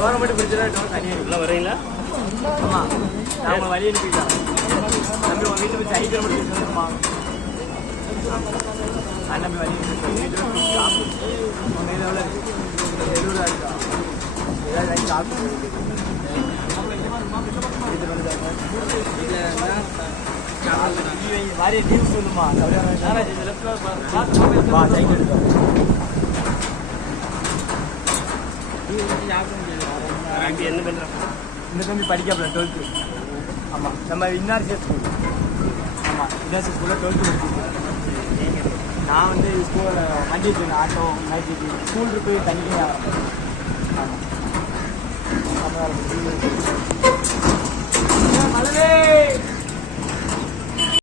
Government பிடிச்சதா தனியாக வரீங்களா? ஆமாம், நான் வழி அனுப்பிக்கலாம். தம்பி உங்கள் வீட்டில் போய் சைக்கிள் மட்டும் பேசுமா? அண்ணன் வழி வீட்டில் எவ்வளோ 70 ரூபா இருக்கா? ஏதாவது சாப்பிட்டு வாரிய டீம் சொல்லுமா? சைக்கிள் எடுத்தோம். என்ன பண்ணுறோம்? இந்த தம்பி படிக்காப்புல 12th. ஆமாம், நம்ம இன்னார்சியர் ஸ்கூல். ஆமாம், இன்னார்சியர் ஸ்கூலில் 12th படிச்சிருக்கேன். நான் வந்து ஸ்கூலில் வண்டி ஆட்டோ மேஜிக் ஸ்கூல் போய் தனியாக ஆமாம்.